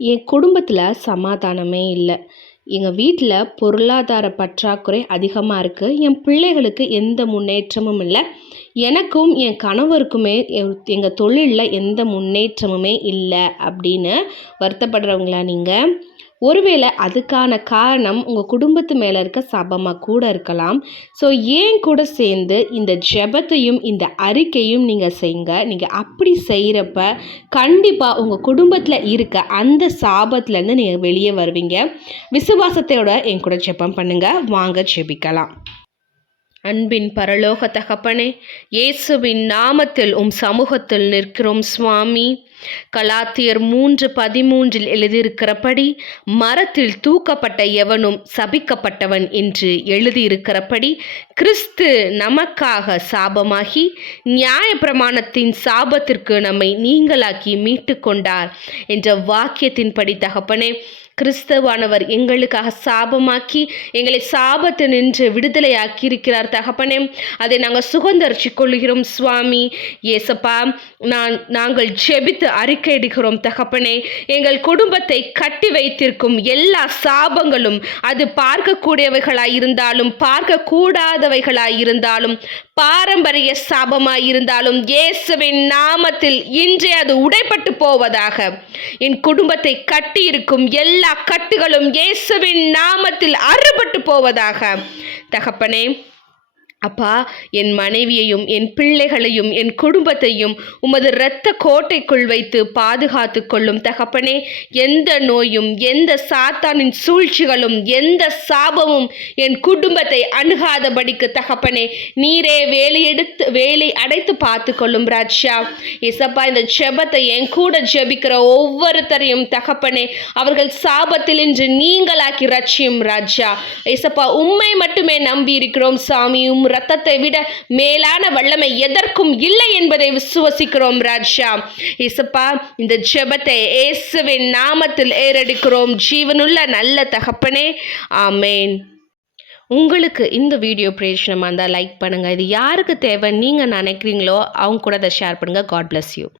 என் குடும்பத்தில் சமாதானமே இல்லை. எங்கள் வீட்டில் பொருளாதார பற்றாக்குறை அதிகமாக இருக்குது. என் பிள்ளைகளுக்கு எந்த முன்னேற்றமும் இல்லை. எனக்கும் என் கணவருக்குமே எங்கள் தொழிலில் எந்த முன்னேற்றமுமே இல்லை அப்படின்னு வருத்தப்படுறவங்களா நீங்கள்? ஒருவேளை அதுக்கான காரணம் உங்கள் குடும்பத்து மேலே இருக்க சாபமாக கூட இருக்கலாம். ஸோ ஏன் கூட சேர்ந்து இந்த ஜெபத்தையும் இந்த அறிக்கையும் நீங்கள் செய்யுங்க. நீங்கள் அப்படி செய்கிறப்ப கண்டிப்பாக உங்கள் குடும்பத்தில் இருக்க அந்த சாபத்துலேருந்து நீங்கள் வெளியே வருவீங்க. விசுவாசத்தோட என் கூட ஜெபம் பண்ணுங்கள். வாங்க ஜெபிக்கலாம். அன்பின் பரலோக தகப்பனே, இயேசுவின் நாமத்தில் சமூகத்தில் நிற்கிறோம் சுவாமி. கலாத்தியர் 3:13 எழுதியிருக்கிறபடி, மரத்தில் தூக்கப்பட்ட எவனும் சபிக்கப்பட்டவன் என்று எழுதியிருக்கிறபடி, கிறிஸ்து நமக்காக சாபமாகி நியாயப்பிரமாணத்தின் சாபத்திற்கு நம்மை நீங்களாக்கி மீட்டு கொண்டார் என்ற வாக்கியத்தின்படி தகப்பனே, கிறிஸ்துவானவர் எங்களுக்காக சாபமாக்கி எங்களை சாபத்து நின்று விடுதலையாக்கி இருக்கிறார் தகப்பனே. அதை நாங்கள் சுகந்தரிச்சு கொள்கிறோம் சுவாமி. ஏசப்பா, நாங்கள் ஜெபித்து அறிக்கையிடுகிறோம் தகப்பனே. எங்கள் குடும்பத்தை கட்டி வைத்திருக்கும் எல்லா சாபங்களும், அது பார்க்கக்கூடியவைகளாய் இருந்தாலும் பார்க்கக்கூடாதவைகளாய் இருந்தாலும், பாரம்பரிய சாபமாய் இருந்தாலும், இயேசுவின் நாமத்தில் இன்றே அது உடைப்பட்டு போவதாக. என் குடும்பத்தை கட்டி இருக்கும் எல்லா கட்டுகளும் இயேசுவின் நாமத்தில் அறுபட்டு போவதாக தகப்பனே. அப்பா, என் மனைவியையும் என் பிள்ளைகளையும் என் குடும்பத்தையும் உமது இரத்த கோட்டைக்குள் வைத்து பாதுகாத்து கொள்ளும் தகப்பனே. எந்த நோயும் எந்த சாத்தானின் சூழ்ச்சிகளும் எந்த சாபமும் என் குடும்பத்தை அணுகாதபடிக்கு தகப்பனே நீரே வேலை அடைத்து பார்த்து கொள்ளும் ராஜா. இசப்பா, இந்த ஜெபத்தை என் கூட ஜெபிக்கிற ஒவ்வொருத்தரையும் தகப்பனே அவர்கள் சாபத்தில் இன்று நீங்களாக்கி ரட்சியும் ராஜா. இசப்பா, உம்மை மட்டுமே நம்பி இருக்கிறோம் சாமி. ரத்தத்தை விட மேலான வல்லமை எதற்கும் இல்லை என்பதை விசுவசிக்கிறோம் ராஜா. இயேசுப்பா, இந்த ஜெபத்தை இயேசுவின் நாமத்தில் ஏறெடுக்கிறோம் ஜீவனுள்ள நல்ல தகப்பனே, ஆமேன். உங்களுக்கு இந்த வீடியோ பிரயோஜனமாக இருந்தால் லைக் பண்ணுங்கள். இது யாருக்கு தேவை நீங்கள் நினைக்கிறீங்களோ அவங்க கூட அதை ஷேர் பண்ணுங்கள். God bless you.